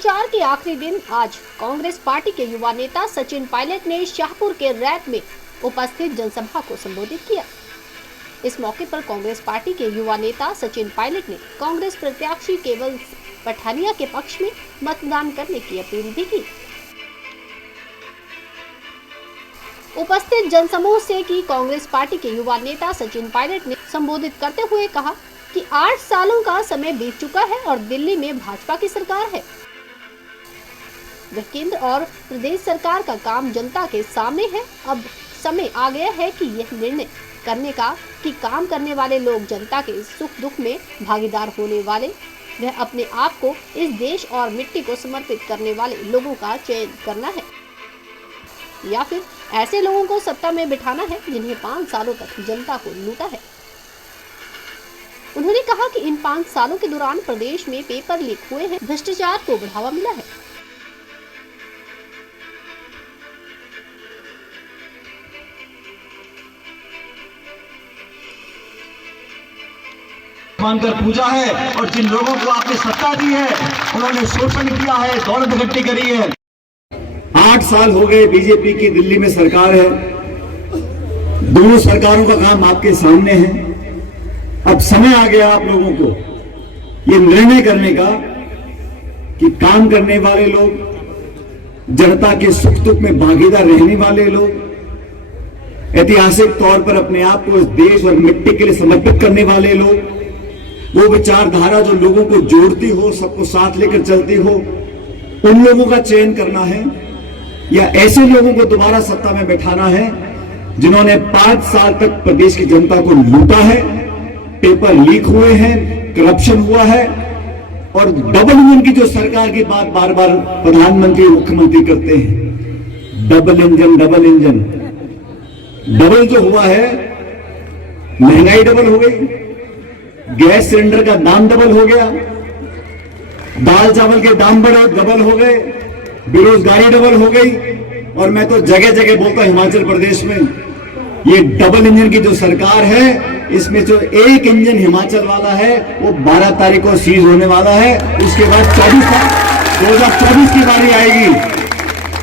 प्रचार के आखिरी दिन आज कांग्रेस पार्टी के युवा नेता सचिन पायलट ने शाहपुर के रैत में उपस्थित जनसभा को संबोधित किया। इस मौके पर कांग्रेस पार्टी के युवा नेता सचिन पायलट ने कांग्रेस प्रत्याशी केवल पठानिया के पक्ष में मतदान करने की अपील भी की। उपस्थित जनसमूह से की कांग्रेस पार्टी के युवा नेता सचिन पायलट ने संबोधित करते हुए कहा कि 8 सालों का समय बीत चुका है और दिल्ली में भाजपा की सरकार है। वह केंद्र और प्रदेश सरकार का काम जनता के सामने है। अब समय आ गया है कि यह निर्णय करने का कि काम करने वाले लोग जनता के सुख दुख में भागीदार होने वाले, वह अपने आप को इस देश और मिट्टी को समर्पित करने वाले लोगों का चयन करना है या फिर ऐसे लोगों को सत्ता में बिठाना है जिन्हें 5 सालों तक जनता को लूटा है। उन्होंने कहा कि इन 5 सालों के दौरान प्रदेश में पेपर लीक हुए हैं, भ्रष्टाचार को बढ़ावा मिला है। मानकर पूजा है और जिन लोगों को आपने सत्ता दी है उन्होंने शोषण किया है, दौलत इकट्ठी करी है। 8 साल हो गए बीजेपी की दिल्ली में सरकार है। दोनों सरकारों का काम आपके सामने है। अब समय आ गया आप लोगों को ये निर्णय करने का कि काम करने वाले लोग, जनता के सुख दुख में भागीदार रहने वाले लोग, ऐतिहासिक तौर पर अपने आप को इस देश और मिट्टी के लिए समर्पित करने वाले लोग, वो विचारधारा जो लोगों को जोड़ती हो, सबको साथ लेकर चलती हो, उन लोगों का चयन करना है या ऐसे लोगों को दोबारा सत्ता में बैठाना है जिन्होंने 5 साल तक प्रदेश की जनता को लूटा है, पेपर लीक हुए हैं, करप्शन हुआ है और डबल इंजन की जो सरकार की बात बार बार प्रधानमंत्री मुख्यमंत्री करते हैं। डबल इंजन डबल जो हुआ है, महंगाई डबल हो गई, गैस सिलेंडर का दाम डबल हो गया, दाल चावल के दाम डबल हो गए, बेरोजगारी डबल हो गई और मैं तो जगह जगह बोलता हिमाचल प्रदेश में ये डबल इंजन की जो सरकार है, इसमें जो एक इंजन हिमाचल वाला है वो 12 तारीख को सीज होने वाला है। उसके बाद 2024 की बारी आएगी।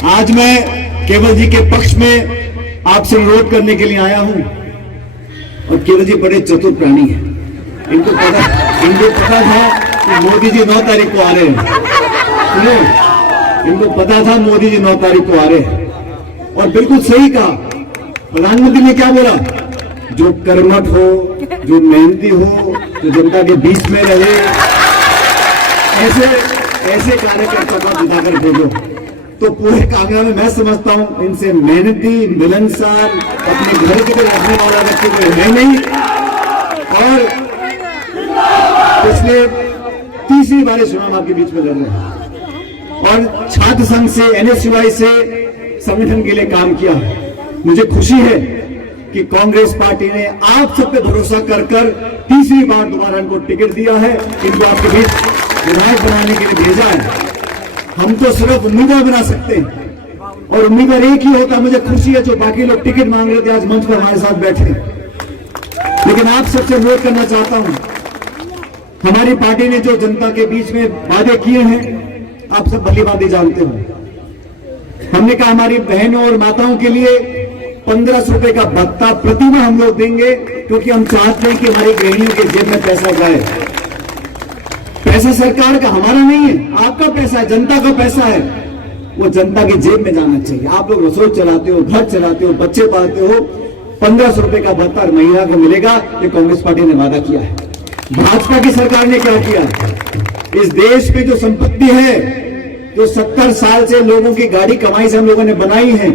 आज मैं केवल जी के पक्ष में आपसे अनुरोध करने के लिए आया हूं और केवल जी बड़े चतुर प्राणी हैं। इनको पता था कि मोदी जी 9 तारीख को आ रहे हैं। सुनो, इनको पता था मोदी जी 9 तारीख को आ रहे हैं और बिल्कुल सही कहा। प्रधानमंत्री ने क्या बोला? जो कर्मठ हो, जो मेहनती हो, जो जनता के बीच में रहे, ऐसे कार्यकर्ता को जिताकर भेजो। तो पूरे कांगड़ा में मैं समझता हूं इनसे मेहनती, मिलनसार, अपने घर की तरह रखने वाला व्यक्ति कोई है नहीं। और पिछले तीसरी बार चुनाव आपके बीच में लड़ रहे हैं और छात्र संघ से, NSUI से संगठन के लिए काम किया। मुझे खुशी है कि कांग्रेस पार्टी ने आप सब पे भरोसा कर तीसरी बार दोबारा इनको टिकट दिया है, इनको आपके बीच विधायक बनाने के लिए भेजा है। हम तो सिर्फ उम्मीदवार बना सकते हैं और उम्मीदवार एक ही होता। मुझे खुशी है जो बाकी लोग टिकट मांग रहे थे आज मंच पर हमारे साथ बैठे। लेकिन आप सबसे अनुरोध करना चाहता हूं, हमारी पार्टी ने जो जनता के बीच में वादे किए हैं आप सब भली भांति जानते हो। हमने कहा हमारी बहनों और माताओं के लिए 1500 रुपए का भत्ता प्रतिमाह हम लोग देंगे, क्योंकि हम चाहते हैं कि हमारी गृहिणियों के जेब में पैसा जाए। पैसा सरकार का, हमारा नहीं है, आपका पैसा है, जनता का पैसा है, वो जनता की जेब में जाना चाहिए। आप लोग रसोई चलाते हो, घर चलाते हो, बच्चे पालते हो, 1500 रुपए का भत्ता महिला को मिलेगा, ये कांग्रेस पार्टी ने वादा किया है। भाजपा की सरकार ने क्या किया? इस देश में जो संपत्ति है, जो 70 साल से लोगों की गाड़ी कमाई से हम लोगों ने बनाई है,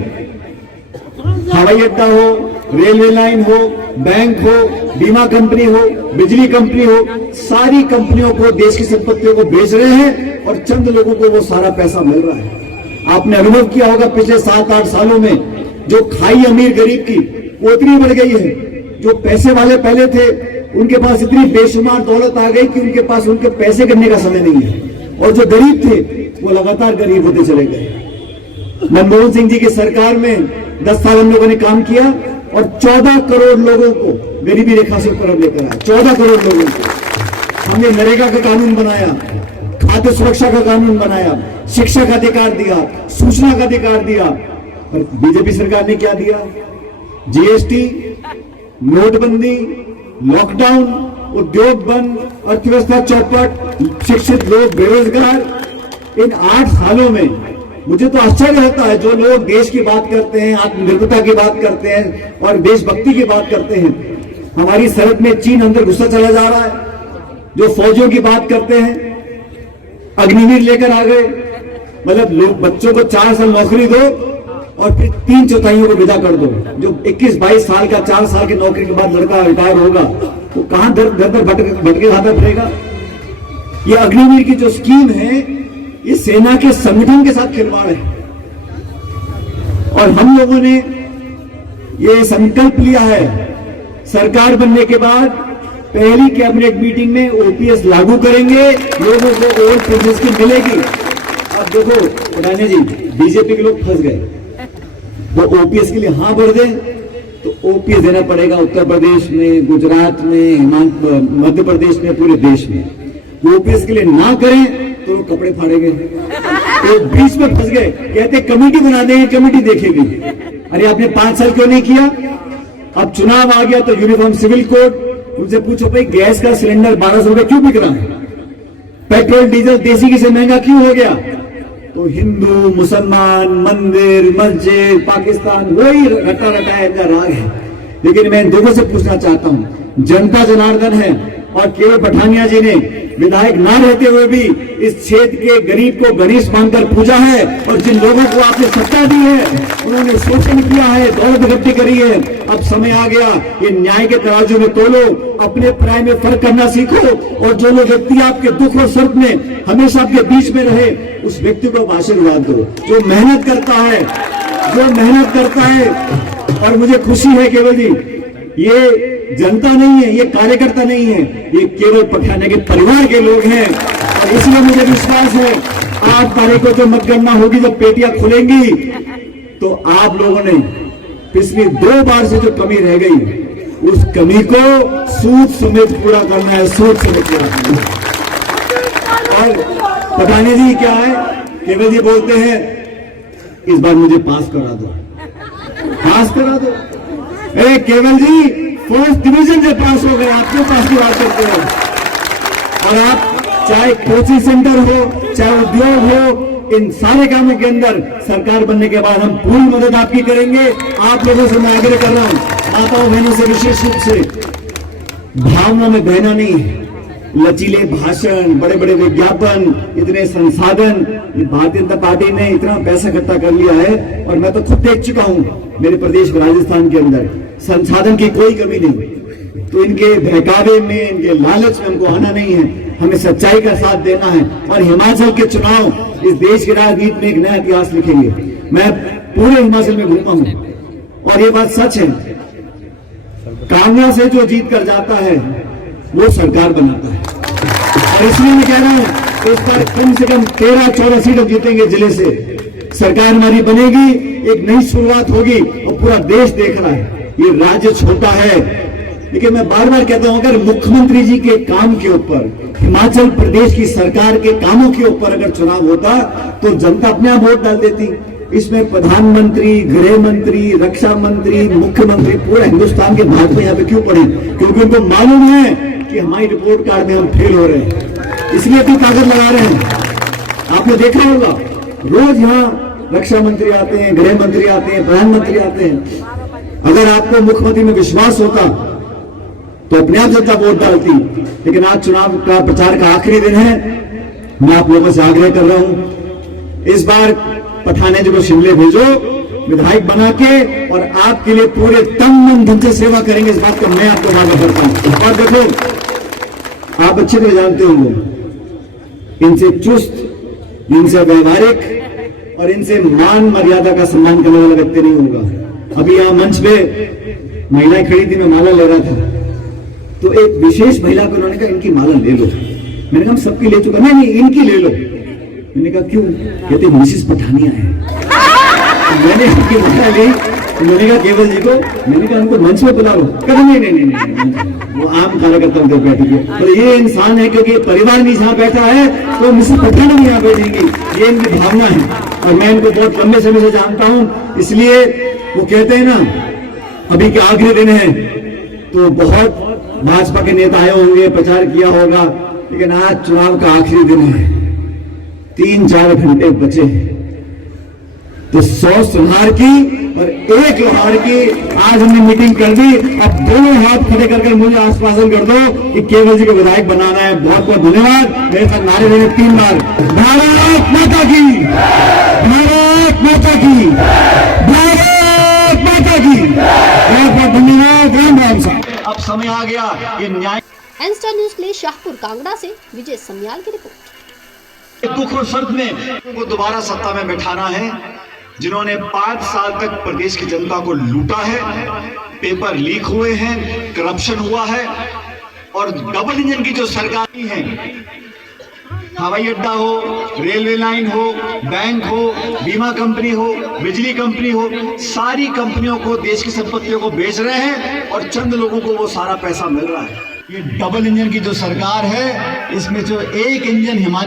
हवाई अड्डा हो, रेलवे लाइन हो, बैंक हो, बीमा कंपनी हो, बिजली कंपनी हो, सारी कंपनियों को, देश की संपत्तियों को बेच रहे हैं और चंद लोगों को वो सारा पैसा मिल रहा है। आपने अनुभव किया होगा पिछले 7-8 सालों में जो खाई अमीर गरीब की वो इतनी बढ़ गई है। जो पैसे वाले पहले थे उनके पास इतनी बेशुमार दौलत आ गई कि उनके पास उनके पैसे करने का समय नहीं है और जो गरीब थे वो लगातार गरीब होते चले गए। मनमोहन सिंह जी की सरकार में 10 साल हम लोगों ने काम किया और 14 करोड़ लोगों को गरीबी रेखा से ऊपर लेकर आया। 14 करोड़ लोगों को हमने नरेगा का कानून बनाया, खाद्य सुरक्षा का कानून बनाया, शिक्षा का अधिकार दिया, सूचना का अधिकार दिया। और बीजेपी सरकार ने क्या दिया? जीएसटी, नोटबंदी, लॉकडाउन, उद्योग बंद, अर्थव्यवस्था चौपट, शिक्षित लोग बेरोजगार। इन 8 सालों में मुझे तो आश्चर्य होता है, जो लोग देश की बात करते हैं, आत्मनिर्भरता की बात करते हैं और देशभक्ति की बात करते हैं, हमारी सरहद में चीन अंदर घुसा चला जा रहा है। जो फौजियों की बात करते हैं, अग्निवीर लेकर आ गए। मतलब लोग, बच्चों को 4 साल नौकरी दो और फिर 3/4 को विदा कर दो। जो 21-22 साल का 4 साल की नौकरी के बाद लड़का रिटायर होगा, वो कहां दर दर भटके खाता फिरेगा। ये अग्निवीर की जो स्कीम है, ये सेना के संगठन के साथ खिलवाड़ है। और हम लोगों ने ये संकल्प लिया है, सरकार बनने के बाद पहली कैबिनेट मीटिंग में ओपीएस लागू करेंगे, लोगों को और पेंशन की मिलेगी। अब देखो पठानिया जी, बीजेपी के लोग फंस गए। वो ओपीएस के लिए हाँ भर दें तो ओपीएस देना पड़ेगा उत्तर प्रदेश में, गुजरात में, मध्य प्रदेश में, पूरे देश में। ओपीएस के लिए ना करें तो लोग कपड़े फाड़ेंगे। तो बीच में फंस गए, कहते कमेटी बना देंगे, कमेटी देखेगी। अरे आपने 5 साल क्यों नहीं किया? अब चुनाव आ गया तो यूनिफॉर्म सिविल कोड। उनसे पूछो भाई, गैस का सिलेंडर 1200 रुपए क्यों बिक रहा है? पेट्रोल डीजल देसी घी से महंगा क्यों हो गया? तो हिंदू, मुसलमान, मंदिर, मस्जिद, पाकिस्तान, वही रटा रटाया इनका राग है। लेकिन मैं इन दोनों से पूछना चाहता हूं, जनता जनार्दन है और केवल पठानिया जी ने विधायक ना रहते हुए भी इस क्षेत्र के गरीब को गणेश मानकर पूजा है। और जिन लोगों को आपने सत्ता दी है, उन्होंने शोषण किया है, दौलत इकट्ठी करी है। अब समय आ गया, ये न्याय के तराजू में तोलो, अपने पराये में फर्क करना सीखो। और जो लोग व्यक्ति आपके दुख और सुख में हमेशा आपके बीच में रहे, उस व्यक्ति को आशीर्वाद दो, जो मेहनत करता है, जो मेहनत करता है। और मुझे खुशी है केवल जी, ये जनता नहीं है, ये कार्यकर्ता नहीं है, ये केवल पठानिया के परिवार के लोग हैं। और इसलिए मुझे विश्वास है 8 तारीख को जो मतगणना होगी, जब पेटियां खुलेंगी, तो आप लोगों ने पिछली 2 बार से जो कमी रह गई, उस कमी को सूद समेत पूरा करना है, सूद समेत पूरा करना है। और पठानिया जी क्या है, केवल जी बोलते हैं इस बार मुझे पास करा दो, पास करा दो। केवल जी फर्स्ट डिवीजन से पास हो गए, आपके पास की बात करते हैं। और आप चाहे कोचिंग सेंटर हो, चाहे उद्योग हो, इन सारे कामों के अंदर सरकार बनने के बाद हम पूरी मदद आपकी करेंगे। आप लोगों से मैं आग्रह कर रहा हूं, माताओं बहनों से विशेष रूप से, भावनाओं में बहना नहीं है। लचीले भाषण, बड़े बड़े विज्ञापन, इतने संसाधन, भारतीय जनता पार्टी ने इतना पैसा इकट्ठा कर लिया है। और मैं तो खुद देख चुका हूं मेरे प्रदेश राजस्थान के अंदर संसाधन की कोई कमी नहीं। तो इनके बहकावे में, इनके लालच में हमको आना नहीं है, हमें सच्चाई का साथ देना है। और हिमाचल के चुनाव इस देश की राजनीति में एक नया इतिहास लिखेंगे। मैं पूरे हिमाचल में घूमा हूं और ये बात सच है, कांगड़ा से जो जीत कर जाता है वो सरकार बनाता है। और इसलिए मैं कह रहा हूं, इस बार कम से कम 13-14 सीटें जीतेंगे जिले से। सरकार हमारी बनेगी, एक नई शुरुआत होगी। और पूरा देश देख रहा है, ये राज्य छोटा है, लेकिन मैं बार बार कहता हूं, अगर मुख्यमंत्री जी के काम के ऊपर, हिमाचल प्रदेश की सरकार के कामों के ऊपर अगर चुनाव होता, तो जनता अपने आप वोट डाल देती। इसमें प्रधानमंत्री, गृह मंत्री, रक्षा मंत्री, मुख्यमंत्री, पूरा हिंदुस्तान के भाजपा यहाँ पे क्यों पड़े? क्योंकि उनको मालूम है कि हमारी रिपोर्ट कार्ड में हम फेल हो रहे हैं, इसलिए अपनी ताकत लगा रहे हैं। आपने देखा होगा, रोज यहाँ रक्षा मंत्री आते हैं, गृह मंत्री आते हैं, प्रधानमंत्री आते हैं। अगर आपको मुख्यमंत्री में विश्वास होता तो अपने आप जनता वोट डालती। लेकिन आज चुनाव का प्रचार का आखिरी दिन है, मैं आप लोगों से आग्रह कर रहा हूं, इस बार पठानिया जी को शिमले भेजो विधायक बना के, और आपके लिए पूरे तन मन धन से सेवा करेंगे। इस बात को मैं आपको वादा करता हूं। और देखो, आप अच्छी तरह जानते होंगे, इनसे चुस्त, इनसे व्यवहारिक और इनसे मान मर्यादा का सम्मान करने वाला व्यक्ति नहीं होगा। अभी यहां मंच पे महिलाएं खड़ी थी, मैं माला ले रहा था, तो एक विशेष महिला को उन्होंने कहा इनकी माला ले लो। मैंने कहा हम सबकी ले चुका। नहीं, इनकी ले लो। मैंने कहा क्यों? कहते मिसेस पठानिया है। मैंने इनकी माला ली, तो मैंने कहा केवल जी को, मैंने कहा हमको मंच में बुला लो। कहा नहीं, वो आम कार्यकर्ताओं के बैठ गए। और ये इंसान है क्योंकि परिवार नहीं जहाँ बैठा है तो मिसेस पठान भी यहाँ बैठेंगी, ये इनकी भावना है। और मैं इनको बहुत लंबे समय से जानता हूँ, इसलिए वो कहते हैं ना अभी के आखिरी दिन है तो बहुत भाजपा के नेता आए होंगे, प्रचार किया होगा, लेकिन आज चुनाव का आखिरी दिन है, 3-4 घंटे बचे तो 100 सुनार की और 1 लोहार की आज हमने मीटिंग कर दी। अब दोनों हाथ खड़े करके मुझे आश्वासन कर दो कि केवल जी को विधायक बनाना है। बहुत बहुत धन्यवाद। मेरे साथ नारे देने 3 बार, भारत माता की, भारत माता की, भारत माता की। बहुत बहुत धन्यवाद। राम राम साहब। अब समय आ गया कि न्याय एनस्टार न्यूज के लिए शाहपुर कांगड़ा से विजय समयाल की रिपोर्ट। दुख और शर्त में उनको दोबारा सत्ता में बैठाना है, जिन्होंने 5 साल तक प्रदेश की जनता को लूटा है, पेपर लीक हुए हैं, करप्शन हुआ है और डबल इंजन की जो सरकार है, हवाई अड्डा हो, रेलवे लाइन हो, बैंक हो, बीमा कंपनी हो, बिजली कंपनी हो, सारी कंपनियों को, देश की संपत्तियों को बेच रहे हैं और चंद लोगों को वो सारा पैसा मिल रहा है। ये डबल इंजन की जो सरकार है, इसमें जो एक इंजन हिमाचल